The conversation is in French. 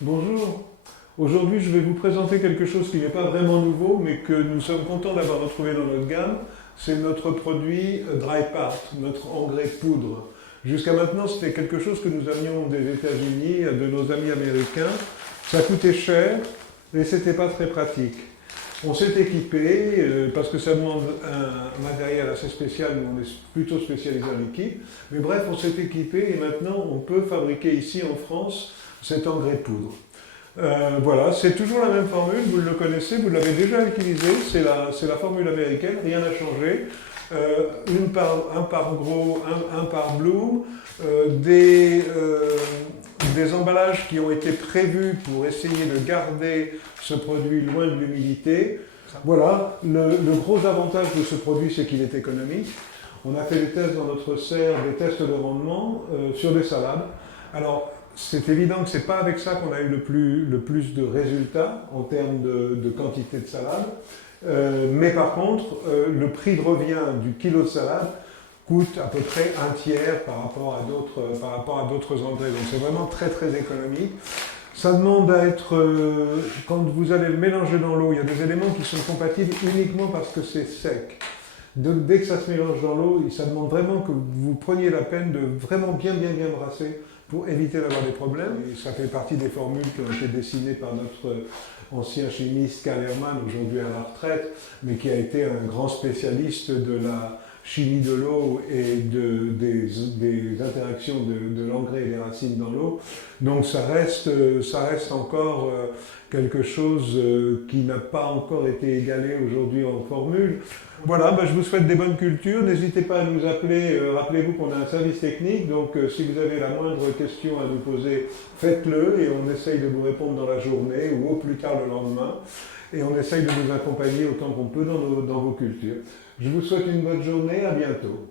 Bonjour, aujourd'hui je vais vous présenter quelque chose qui n'est pas vraiment nouveau mais que nous sommes contents d'avoir retrouvé dans notre gamme. C'est notre produit Dry Part, notre engrais poudre. Jusqu'à maintenant c'était quelque chose que nous avions des États-Unis, de nos amis américains. Ça coûtait cher et c'était pas très pratique. On s'est équipé parce que ça demande un matériel assez spécial, nous on est plutôt spécialisé en liquide. Mais bref, on s'est équipé et maintenant on peut fabriquer ici en France cet engrais poudre. Voilà, c'est toujours la même formule, vous le connaissez, vous l'avez déjà utilisé, c'est la formule américaine, rien n'a changé. Un par gros, un par bloom, des emballages qui ont été prévus pour essayer de garder ce produit loin de l'humidité. Voilà, le gros avantage de ce produit, c'est qu'il est économique. On a fait des tests dans notre serre, des tests de rendement sur des salades. Alors, c'est évident que ce n'est pas avec ça qu'on a eu le plus de résultats en termes de quantité de salade. Mais par contre, le prix de revient du kilo de salade coûte à peu près un tiers par rapport à d'autres engrais. Donc c'est vraiment très très économique. Ça demande à être, quand vous allez le mélanger dans l'eau, il y a des éléments qui sont compatibles uniquement parce que c'est sec. Donc, dès que ça se mélange dans l'eau, ça demande vraiment que vous preniez la peine de vraiment bien brasser pour éviter d'avoir des problèmes. Et ça fait partie des formules qui ont été dessinées par notre ancien chimiste Karl Hermann, aujourd'hui à la retraite, mais qui a été un grand spécialiste de la chimie de l'eau et des interactions de l'engrais et des racines dans l'eau. Donc ça reste encore quelque chose qui n'a pas encore été égalé aujourd'hui en formule. Voilà, je vous souhaite des bonnes cultures. N'hésitez pas à nous appeler. Rappelez-vous qu'on a un service technique, donc si vous avez la moindre question à nous poser, faites-le et on essaye de vous répondre dans la journée ou au plus tard le lendemain. Et on essaye de vous accompagner autant qu'on peut dans vos cultures. Je vous souhaite une bonne journée, à bientôt.